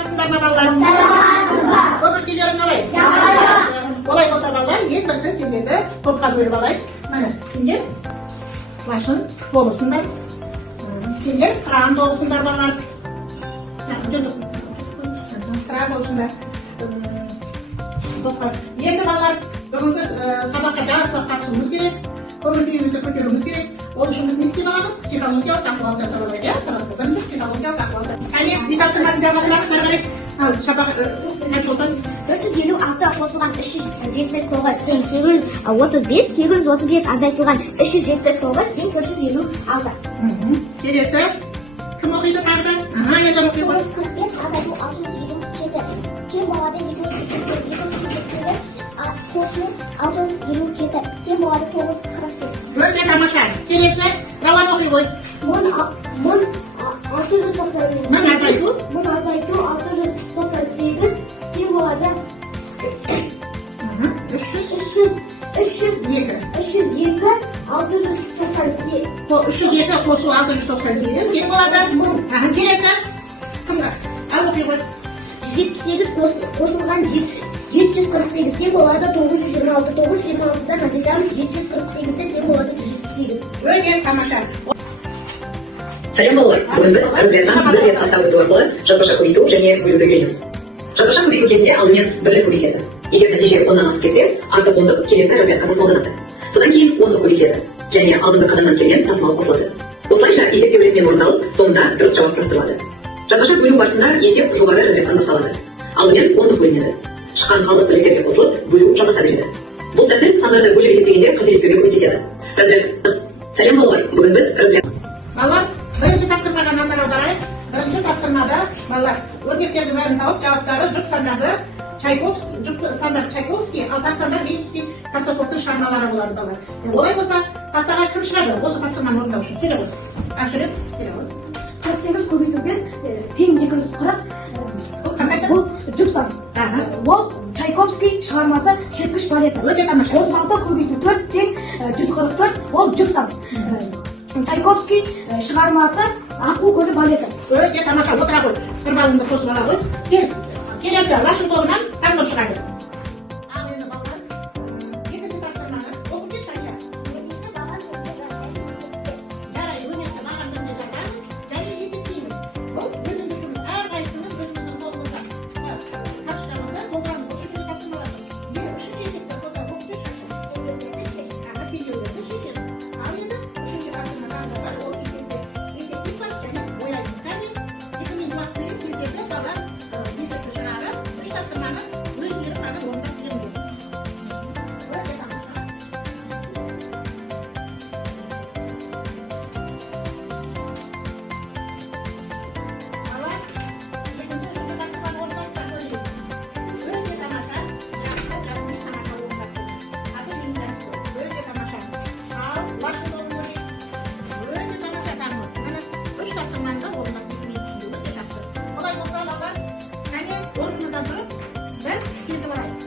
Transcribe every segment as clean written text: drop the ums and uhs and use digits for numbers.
саламатсыздар ма балалар? Саламатсыздар. Көңіл күйлерің қалай? Олай болса балалар, ең бірінші сендерді топқа бөліп алайық. Міне, сендер лашын тобысыңдар. Сендер қыран тобысыңдар балалар. Қыран болсыңдар. Енді балалар, бүгінгі сабаққа жақсы қатысуымыз керек. Көңіл күйімізді көтеруіміз керек. Ол үшін біз не істей аламыз? Психологиялық ахуал жасап алайық, иә? Сабақта бірінші психологиялық ахуал. Әне, үй тапсырмасын жалғастырамыз, ары қарай. Ал, шапақ, Жолтан. 456 қосылған 379 тең 835, 835 азайтылған 379 тең 456. Келесі. Кім оқиды тағы да? Ержан оқи ғой. 445 азайту 627 тең болады 288 қосылу 627 тең болады 945. Өте тамаша. Келесі. Рауан оқи ғой. 698 Мың азайту 698 тең болады 302. 302 қосу 698 тең болады. Келесі. Ал оқи ғой. 178 қосылған 748 тең болады 926. 926-дан азайтамыз 748-де тең болады 178. Өте тамаша. Сәлем балалар, бүгін біз разрядтан бір рет атап өту арқылы жазбаша көбейту және бөлуді үйренеміз. Жазбаша көбейту кезінде алдымен бірлік көбейтіледі. Егер нәтиже 10-нан асып кетсе, артық 10-ды келесі разрядқа тасымалданады. Содан кейін 10-ды көбейтіледі және алдыңғы қадамнан келген тасымал қосылады. Осылайша есептеу ретімен орындалып, соңында дұрыс жауап құрастырылады. Жазбаша бөлу барысында есеп жоғары разрядтан басталады. Алдымен 10-ды бөлінеді. Шыққан қалдық бірліктерге қосылып, бөлу жалғаса береді. Бұл тәсіл сандарды бөліп есептегенде қателеспеуге көмектеседі. Сәлем балалар, бүгін біз разряд. Балалар, бірінші тапсырмаға назар аударайық. Бірінші тапсырмада балалар өрнектерді бәрін тауып, жауаптары жұп сандарды сандар Чайковский, ал тақ сандар Римский Корсаковтың шығармалары болады балалар. Олай болса, тақтаға кім шығады? Осы тапсырманы орындау үшін. Келе ғой. Ақшырет, келе ғой. 48 көбейту 5 тең 240. Бұл қандай сан? Бұл жүк сан. Ол Чайковский шығармасы шерткіш балеті. Өте тамаша. 36 көбейту 4 тең 144. Ол жүк сан. Чайковский шығармасы Аққу көлі балеті. Өте тамаша. Отыра ғой. Бір балыңды қосып ала ғой. Келесі лашын тобынан таңдап шығады. Ал енді балалар, екінші тапсырманы оқып кетші Айша. Жарайды, өрнекті маған бірінде жазамыз және есептейміз. Бұл біздің күшіміз, әрқайсымыз өзіміздің қолымызда. Капшықтарымызды толтырамыз. Осы күнде тапсырмаларды. Егер үшінші есепті қоса оқып кетші Айша. Теңдеулерді шешеміз. Ал енді үшінші тапсырмадан бар, ол есептеп бар және бояймыз. Кәне, 2 минут уақыт беріп кездерді балалар есепті шығарып, үш тапсырманы өздері қағып орындап жүріңдер. Өте тамаша. Балалар, екінші үшінші тапсырманы орындап ойлаймыз. Өте тамаша. Жақсы, жақсы, тамаша орындап қойды. Аты жөнін жазып қойды. Өте тамаша. Ал лашын тобын көрейік. Өте тамаша таңғы. Міне, үш тапсырманы да орындап кеткен ішінде өте жақсы. Олай болса балалар, кәне орнымыздан тұрып, бір сенді барайық.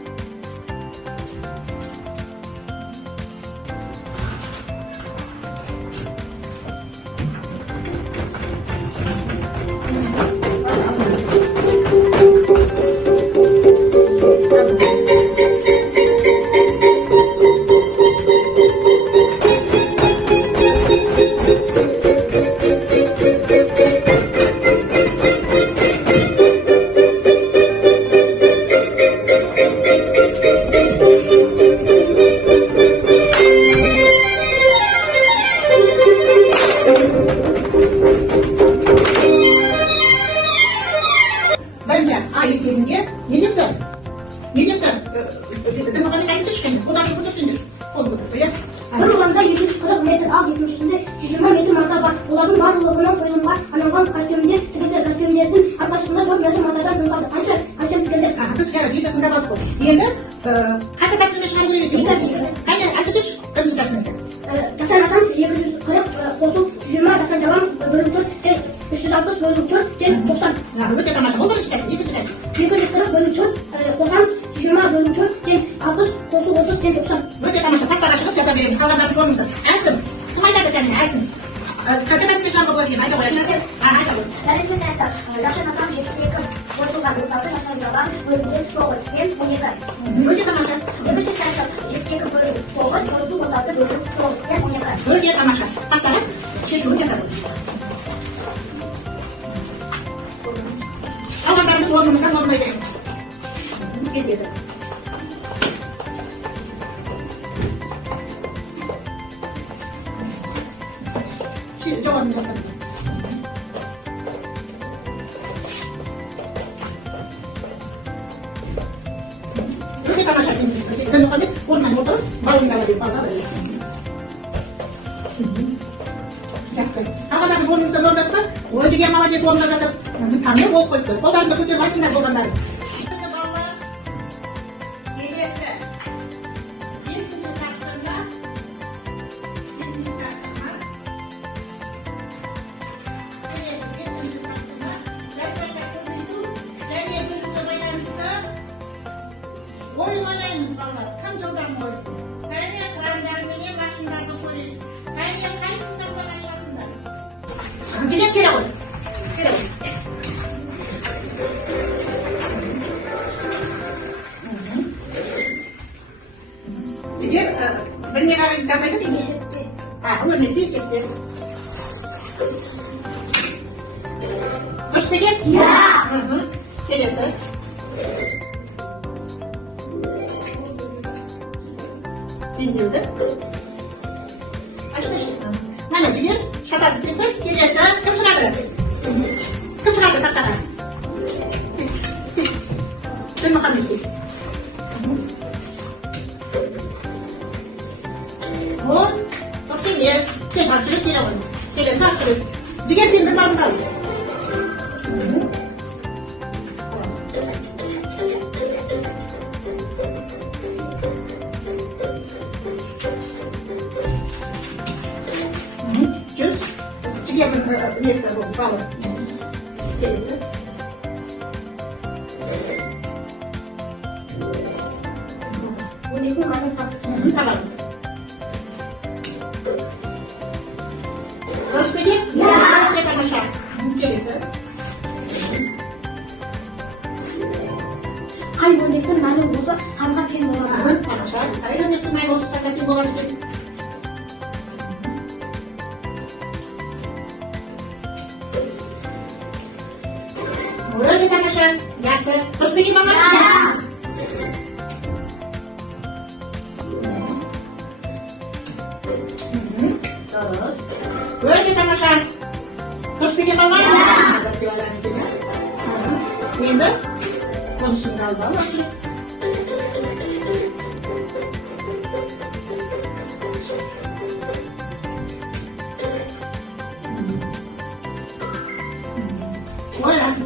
Бірінші А есебінде не депті? Не депті? Дінұғаны қайын кешкені? Одан шығып өтірсіңдер. Қол көтерді, иә? Бір алаңда 240 метр, ал екіншісінде 120 метр мата бар. Олардың барлығынан қойылымға арналған костюмдер тігілді. Костюмдердің әрқайсысында 4 метр матадан жұмсалды. Қанша костюм тігілді? Біз дейді тыңдап алдық қой. Енді қанша тәсіліне шығару керек екен? Қанша айтып өтеші? Бірінші тәсіліне. Тасай жасаңыз 240 қосу 120 жасай жабамыз бөлім 4 тең 360 бөлім 4 тең 90. Өте тамаша. Ол бірінші тәсіл, екінші тәсіл. 240 бөлім 4 қосамыз 120 бөлім 4 тең 60 қосу 30 тең 90. Өте тамаша. Тақтаға шығып жаза береміз. Қалғандарын көріңіздер. Әсім. Кім айтады кәне? Әсім. Қанша тәсіліне шығаруға болады екен? Айта ғой. Айта ғой. Бірінші тәсіл лашын асам 72 қосылған To'qqizinchi var. Bölümde 9, 10, 12. Öyle tamaşa. Екінші класста 78 бөлім 9, 36 бөлім 9, 10, 12. Öyle tamaşa. Hatta şişuru keser. Almadan sorunumuzdan orada gidelim. Gidelim. Şimdi cevabını yapalım. Öyle tamaşa edin. Sen yukarı oradan otur. Balonları bir fazla verirsin. Yaxshi. Hammalarni o'rnimizda o'rnatib, o'ziga молодец o'rnatib, ta'min bo'lib qo'yibdi. Qo'llarini ko'tarib aytinglar bo'lganlar. Bolalar kelasi. Besini taqsimlar. Besini taqsimlar. Besini taqsimlar. Rasmga ko'rmaydi. Yana birga o'ynamizda. O'yin o'ynaymiz bolalar. Kim jildam o'yin. Qayerga qramlarni, lashimlarni qo'ying. Qayerga qaysi tomda boshlasınlar. Jilet kerak o'zi. Kerak. Jilet bir nega qilib ha, o'zi besibdi. Hoş peki? Ya. Kelesi. Dinledi. Mana jigar shatasi ketdi, kelasi kim chiqadi? Kim chiqadi taqadan? Sen Muhammad. Bu to'qqiz, keparchilik kerak. Kelasi aqli. Jigar sen bir barda. Jigar bir nesa bu balo. Kelasi. Bunu kullanın. Tamam. Hoş peki? Ya. Ne tamaşa? Kelasi. Qay o'rnakdan ma'lum bo'lsa, san'at teng bo'ladi. Tamaşa. Qayerga netmay bo'lsa san'at bo'ladi deb. O'rni tamaşa. Yaxshi. Hoş peki bana? Terus. O'rni tamaşa. Hoş peki bana? Endi konuşun aldan.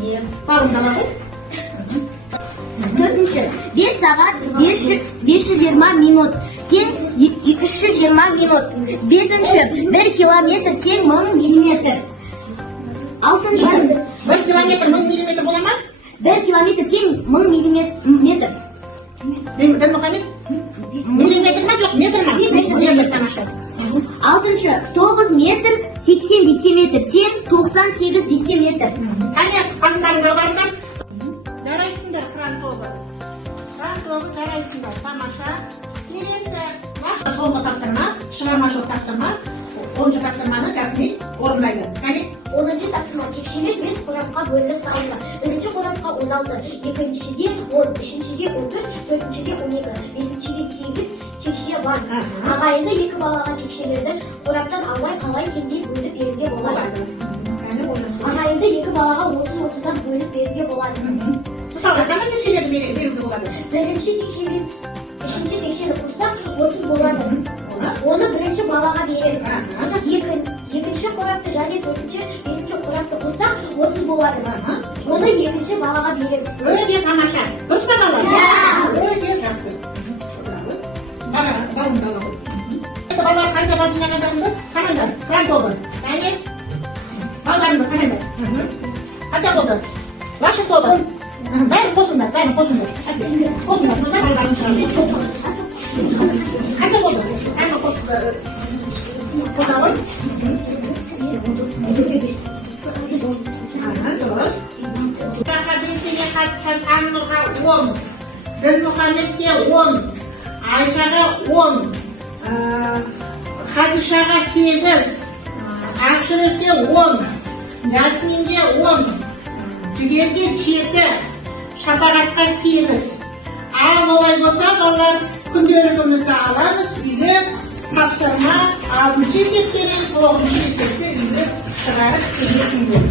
Buyurun. Alın dalavı. Dördüncü. 5 saat 520 minut. Teng 320 minut. Beşinci. 1 kilometr teng 1000 milimetr. Altıncı. 1 kilometr 1000 milimetr bo'ladimi? 1 kilometr teng 1000 milimetr. Ben Muhammed. Milimetr mi yok? Metr mi? Metr tamaşa. Altıncı. 9 metr 80 desimetr teng 98 desimetr. Qani qasddan qo'ygandan daraysinglar kran to'g'ri. Kran to'g'ri daraysinglar tamaşa. Kelesi vaqt so'nggi taqsirma, shimarmashlik taqsirma, 10-chi taqsirmani rasmiy o'rindaydi. Qani 10-cu taqsirma tekşilik 5 qo'rabqa bo'linib salındı. 1-ci qo'rabqa 16, 2-nchisiga 10, 3-nchisiga 14, 4-nchisiga 12, 5-nchisiga 8 tekşiye var. Ағайынды екі балаға tekşilerді qo'rabdan almay қалай теңдей бөліп беруге болады. Ағайынды екі балаға 30-30-дан бөліп беруге болады. Мысалы, қандай tekşilerді беруге болады? Бірінші tekşilik, үшінші tekşilik құрсақ 30 болады. Оны бірінші балаға береміз. Екінші қорапты және төртінші, бесінші қорапты қоссақ 30 болады. Оны екінші балаға береміз. Öyle tamaşa. Dұрыс па бала? Öyle жақсы. Балын dalavı. Балалар қанша бал жинағандарыңды санаңдар. Кран тобы. Және балдарыңды санаңдар. Қанша болды? Лашын тобы. Бәрін қосыңдар, бәрін қосыңдар. Қосыңдар, сонда балдарың шығады. Қанша болды? Қанша қосыңдар? Қосауы? Дұрыс. Жаққа белсене қатысқан Танымырға 10, Дінмұхамедке 10, Айшаға 10, Хадишаға 8, Ақшырекке 10, Ясминге 10, Жігерге 7, Шапағатқа 8. Ал олай болса, балалар күнделігімізді аламыз, үйге тапсырма 6-шы есептен 9-шы есепті үйге шығарып келесіңдер.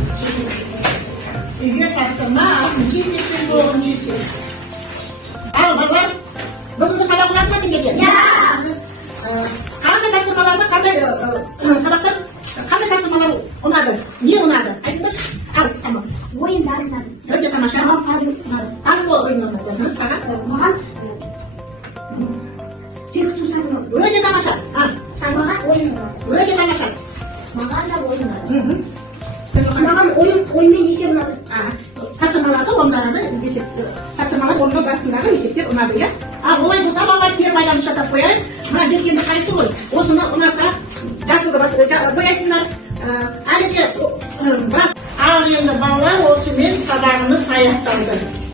Үйге тапсырма 6-шы есептен 9-шы есеп. Ал балалар, бүгінгі сабақ ұнады ма сендерге? Қандай тапсырмаларды, қандай сабақтар, қандай тапсырмалар ұнады? Не ұнады? Айтыңдар. Ал, Самал. Ойындар ұнады. Өте тамаша. Аз бол ойын ұнады. Саған? Маған цирк тусады ұнады. Өте тамаша. Маған ойын ұнады. Өте тамаша. Маған да ойын ұнады. Маған ойынмен есеп ұнады. Тапсырмаларды орындарында тапсырмалар орындарындағы есептер ұнады, иә? Олай болса, балалар кері байланыс жасап қояйық. Мына жеткенде қайтты ғой. Осыны ұнаса, жасылды бояйсыңдар. Әлі де бірақ ал енді балалар осымен сабағымыз аяқталды.